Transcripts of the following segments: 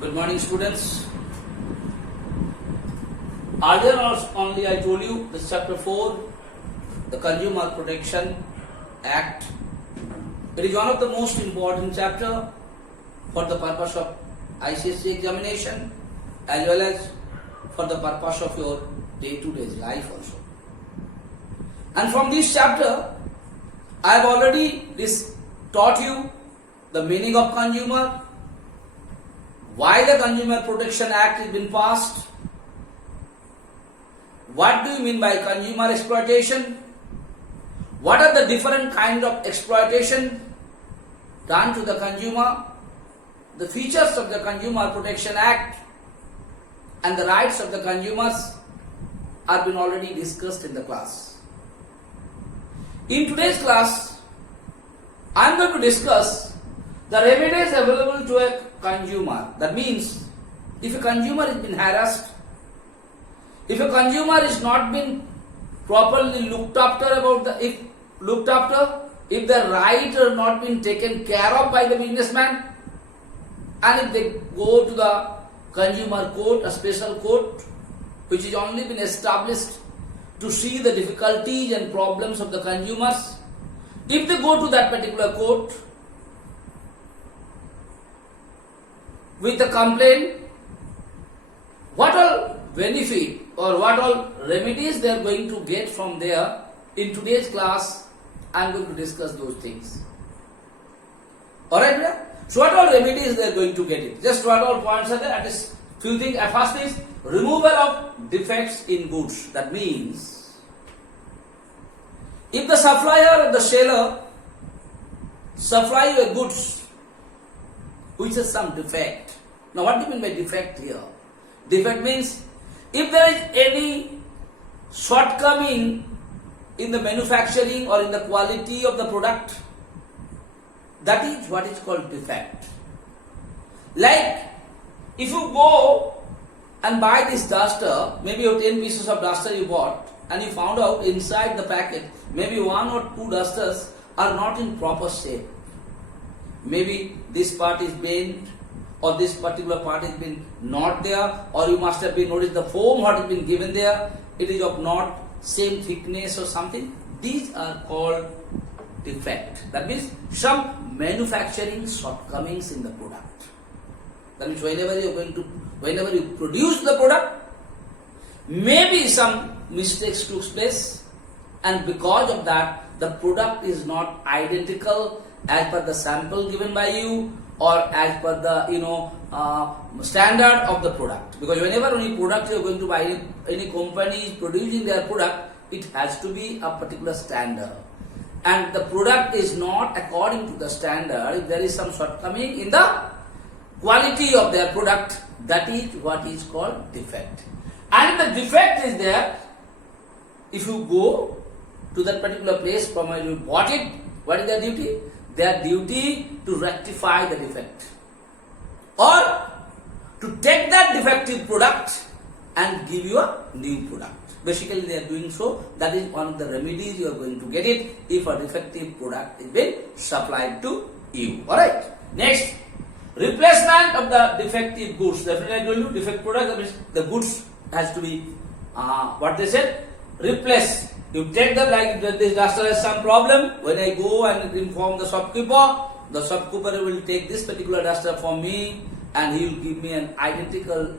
Good morning, students. Earlier only I told you this chapter 4, the Consumer Protection Act. It is one of the most important chapter for the purpose of ICSE examination as well as for the purpose of your day-to-day life also. And from this chapter, I have already taught you the meaning of consumer, why the Consumer Protection Act has been passed, what do you mean by consumer exploitation, what are the different kinds of exploitation done to the consumer, the features of the Consumer Protection Act and the rights of the consumers have been already discussed in the class. In today's class, I am going to discuss the remedies available to a consumer. That means, if a consumer has been harassed, if a consumer is not been properly looked after, if the right are not been taken care of by the businessman, and if they go to the consumer court, a special court, which is only been established to see the difficulties and problems of the consumers, if they go to that particular court with the complaint, what all benefit or what all remedies they are going to get from there? In today's class, I am going to discuss those things. Alright, so what all remedies they are going to get it? Just what all points are there? At least few things. First is removal of defects in goods. That means, if the supplier or the seller supply you a goods which has some defect. Now what do you mean by defect here? Defect means if there is any shortcoming in the manufacturing or in the quality of the product, that is what is called defect. Like if you go and buy this duster, maybe you 10 pieces of duster you bought, and you found out inside the packet maybe 1 or 2 dusters are not in proper shape. Maybe this part is bent, or this particular part has been not there, or you must have been noticed the foam what has been given there, it is of not same thickness or something. These are called defect. That means some manufacturing shortcomings in the product. That means whenever you produce the product, maybe some mistakes took place, and because of that the product is not identical as per the sample given by you or as per the standard of the product. Because whenever any product you are going to buy, any company is producing their product, it has to be a particular standard, and the product is not according to the standard. If there is some shortcoming in the quality of their product, that is what is called defect. And the defect is there, if you go to that particular place from where you bought it, what is their duty? Their duty to rectify the defect, or to take that defective product and give you a new product. Basically they are doing so. That is one of the remedies you are going to get it if a defective product is being supplied to you. Alright. Next, replacement of the defective goods. Definitely I told you defect product, that means the goods has to be what they said, replace. You take them, like this duster has some problem, when I go and inform the shopkeeper will take this particular duster from me and he will give me an identical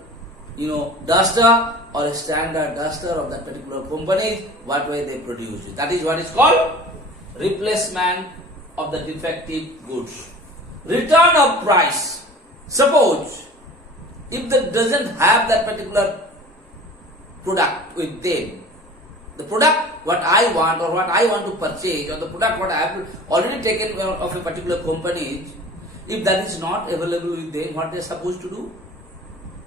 duster or a standard duster of that particular company, what way they produce it. That is what is called replacement of the defective goods. Return of price. Suppose if they doesn't have that particular product with them, the product what I want or what I want to purchase, or the product what I have already taken of a particular company, if that is not available with them, what they are supposed to do?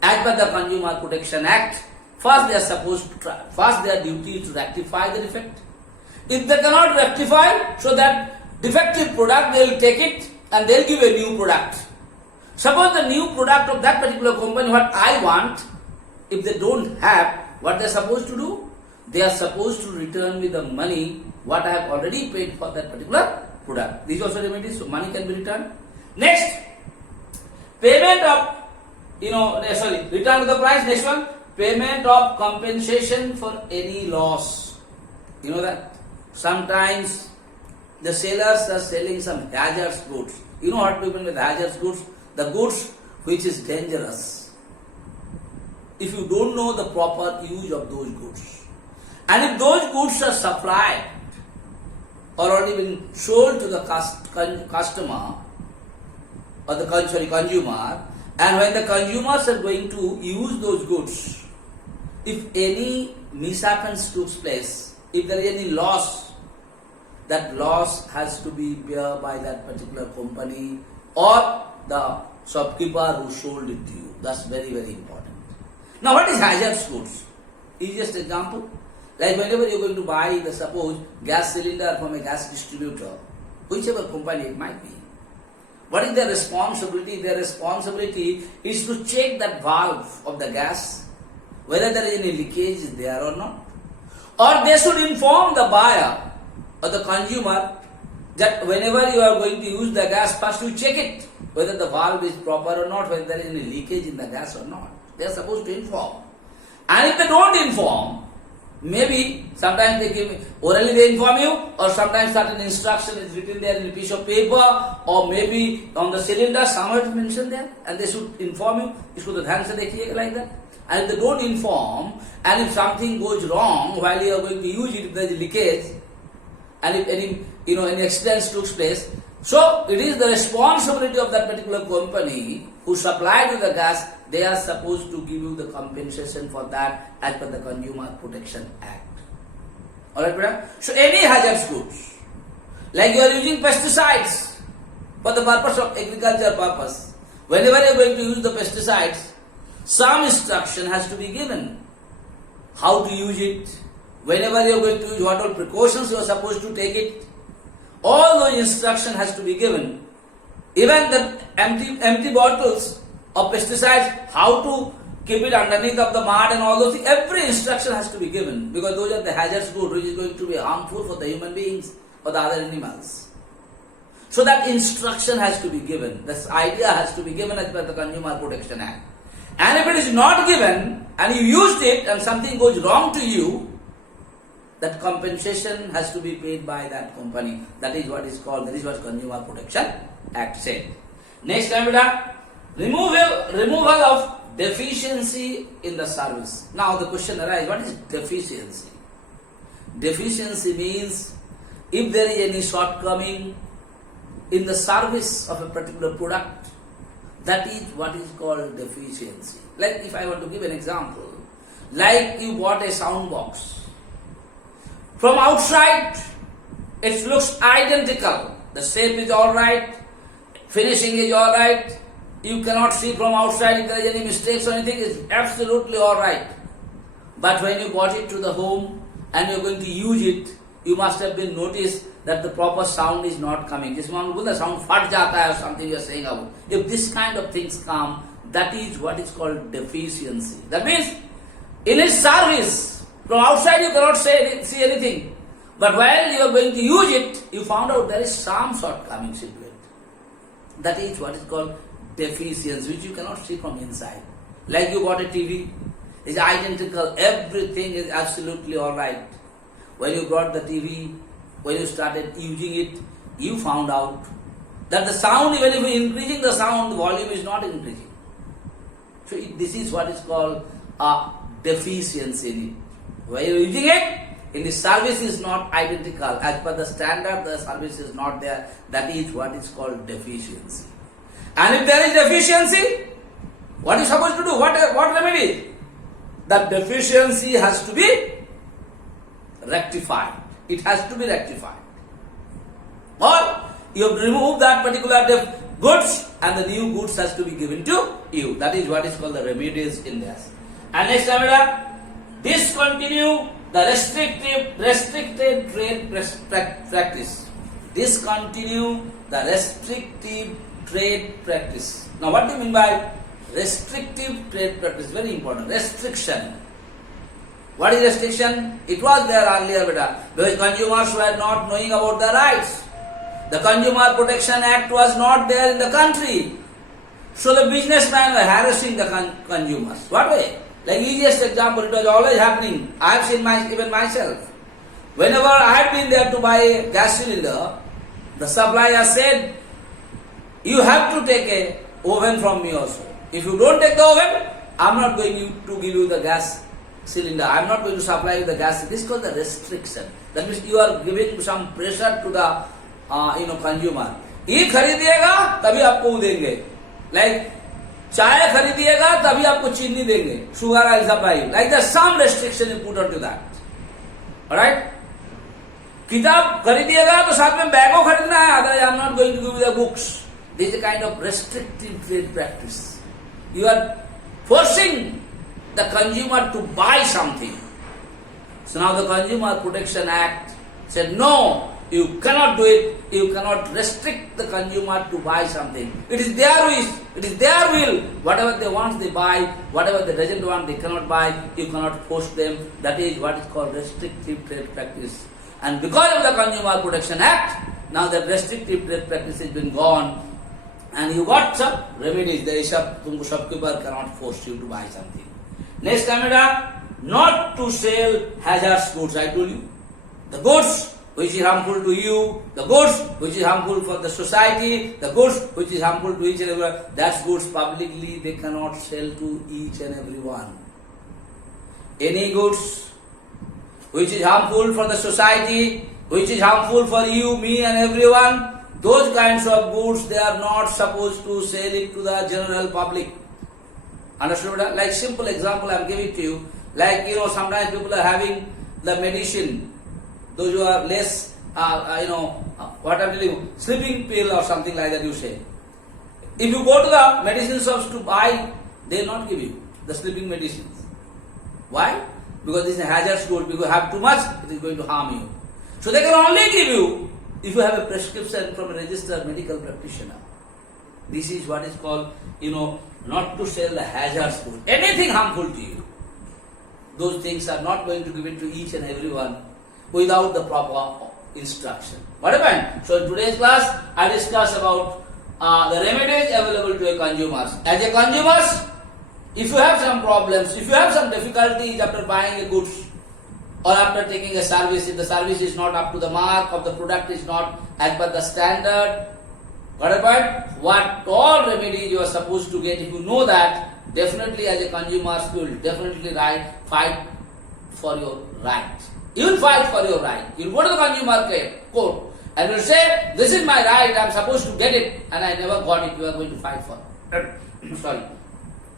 As per the Consumer Protection Act, first their duty is to rectify the defect. If they cannot rectify, so that defective product they will take it and they will give a new product. Suppose the new product of that particular company what I want, if they don't have, what they are supposed to do? They are supposed to return me the money what I have already paid for that particular product. These also remedies, so money can be returned. Next, payment of return to the price. Next one, payment of compensation for any loss. You know that sometimes the sellers are selling some hazardous goods. You know what we mean with hazardous goods? The goods which is dangerous. If you don't know the proper use of those goods, and if those goods are supplied or already been sold to the customer or the consumer, and when the consumers are going to use those goods, if any mishaps takes place, if there is any loss, that loss has to be bear by that particular company or the shopkeeper who sold it to you. That's very, very important. Now, what is hazardous goods? Easiest example, like whenever you are going to buy the suppose gas cylinder from a gas distributor, whichever company it might be, what is their responsibility? Their responsibility is to check that valve of the gas, whether there is any leakage is there or not. Or they should inform the buyer or the consumer that whenever you are going to use the gas, first you check it, whether the valve is proper or not, whether there is any leakage in the gas or not. They are supposed to inform. And if they don't inform, maybe sometimes they give orally they inform you, or sometimes certain instruction is written there in a piece of paper, or maybe on the cylinder somewhere it's mentioned there, and they should inform you. Isko to dhyan se dekhiye like that. And if they don't inform, and if something goes wrong while you are going to use it, if there is leakage, and if any accident takes place, so it is the responsibility of that particular company who supplied you the gas. They are supposed to give you the compensation for that as per the Consumer Protection Act. Alright, brother? So any hazardous goods, like you are using pesticides for the purpose of agriculture purpose, whenever you are going to use the pesticides, some instruction has to be given. How to use it, whenever you are going to use, what all precautions you are supposed to take it, all those instruction has to be given. Even the empty bottles of pesticides, how to keep it underneath of the mud and all those things, every instruction has to be given, because those are the hazardous goods which is going to be harmful for the human beings or the other animals. So that instruction has to be given. This idea has to be given as per the Consumer Protection Act. And if it is not given and you used it and something goes wrong to you, that compensation has to be paid by that company. That is what is called, that is what Consumer Protection Act said. Next time, removal of deficiency in the service. Now the question arises, what is deficiency? Deficiency means if there is any shortcoming in the service of a particular product, that is what is called deficiency. Like if I want to give an example, like you bought a sound box. From outside, it looks identical. The shape is alright, finishing is alright. You cannot see from outside if there is any mistakes or anything. It's absolutely alright. But when you got it to the home and you are going to use it, you must have been noticed that the proper sound is not coming. This one, the sound fat jata hai or something you are saying about. If this kind of things come, that is what is called deficiency. That means in its service, from outside you cannot see anything. But while you are going to use it, you found out there is some shortcomings into it. That is what is called deficiency, which you cannot see from inside. Like you got a TV, it's identical, everything is absolutely alright. When you got the TV, when you started using it, you found out that the sound, even if you are increasing the sound, the volume is not increasing. So this is what is called a deficiency in it. When you are using it, in the service is not identical. As per the standard, the service is not there. That is what is called deficiency. And if there is deficiency, what is supposed to do? What remedy? That deficiency has to be rectified. It has to be rectified. Or you have to remove that particular goods and the new goods has to be given to you. That is what is called the remedies in this. And next time, discontinue the restricted trade practice. Discontinue the restrictive trade practice. Now what do you mean by restrictive trade practice? Very important. Restriction. What is restriction? It was there earlier, because consumers were not knowing about their rights. The Consumer Protection Act was not there in the country. So the businessman were harassing the consumers. What way? Like easiest example, it was always happening. I have seen even myself. Whenever I have been there to buy a gas cylinder, the supplier said, you have to take a oven from me also. If you don't take the oven, I am not going to give you the gas cylinder. I am not going to supply you the gas. This is called the restriction. That means you are giving some pressure to the consumer. ये खरीदिएगा तभी आपको वो देंगे. Like चाय खरीदिएगा तभी आपको चीनी देंगे. Sugar I'll supply you. Like there's some restriction you put onto that. Alright? किताब खरीदिएगा तो साथ में बैगो खरीदना है. Otherwise I'm not going to give you the books. This is a kind of restrictive trade practice. You are forcing the consumer to buy something. So now the Consumer Protection Act said, no, you cannot do it. You cannot restrict the consumer to buy something. It is their wish. It is their will. Whatever they want, they buy. Whatever they doesn't want, they cannot buy. You cannot force them. That is what is called restrictive trade practice. And because of the Consumer Protection Act, now that restrictive trade practice has been gone, and you got some remedies. There is some shopkeeper cannot force you to buy something. Next camera, not to sell hazardous goods. I told you, the goods which is harmful to you, the goods which is harmful for the society, the goods which is harmful to each and everyone. That's goods publicly they cannot sell to each and everyone. Any goods which is harmful for the society, which is harmful for you, me, and everyone. Those kinds of goods, they are not supposed to sell it to the general public. Understood? Like simple example I am giving to you. Like, sometimes people are having the medicine. Those who are less, what I'm telling you, sleeping pill or something like that you say. If you go to the medicine shops to buy, they will not give you the sleeping medicines. Why? Because this is a hazardous good. Because you have too much, it is going to harm you. So they can only give you if you have a prescription from a registered medical practitioner. This is what is called, not to sell the hazardous goods. Anything harmful to you. Those things are not going to give it to each and everyone without the proper instruction. What happened? So in today's class, I discuss about the remedies available to a consumers. As a consumers, if you have some problems, if you have some difficulties after buying a goods, or after taking a service, if the service is not up to the mark, or the product is not as per the standard, what all remedies you are supposed to get, if you know that, definitely as a consumer, you will definitely fight for your right. You will fight for your right. You will go to the consumer court and will say, this is my right, I am supposed to get it, and I never got it, you are going to fight for it. Sorry.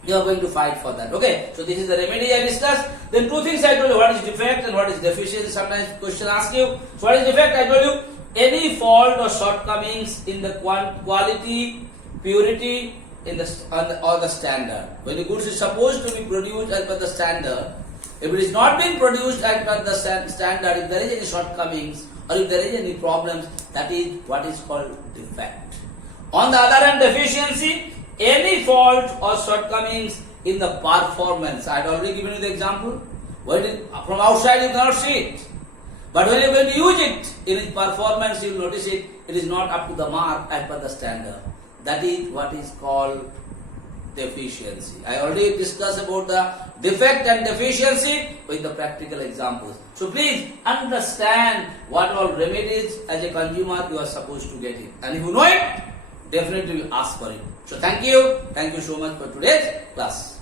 You are going to fight for that. Okay, so this is the remedy I discussed. Then two things I told you, what is defect and what is deficiency. Sometimes question ask you, so what is defect? I told you, any fault or shortcomings in the quality, purity, or the standard. When the goods is supposed to be produced as per the standard, if it is not being produced as per the standard, if there is any shortcomings or if there is any problems, that is what is called defect. On the other hand, deficiency, any fault or shortcomings in the performance. I had already given you the example. From outside you cannot see it. But when you are going to use it, in its performance you will notice it is not up to the mark as per the standard. That is what is called deficiency. I already discussed about the defect and deficiency with the practical examples. So please understand what all remedies as a consumer you are supposed to get it. And if you know it, definitely you ask for it. So thank you so much for today's class.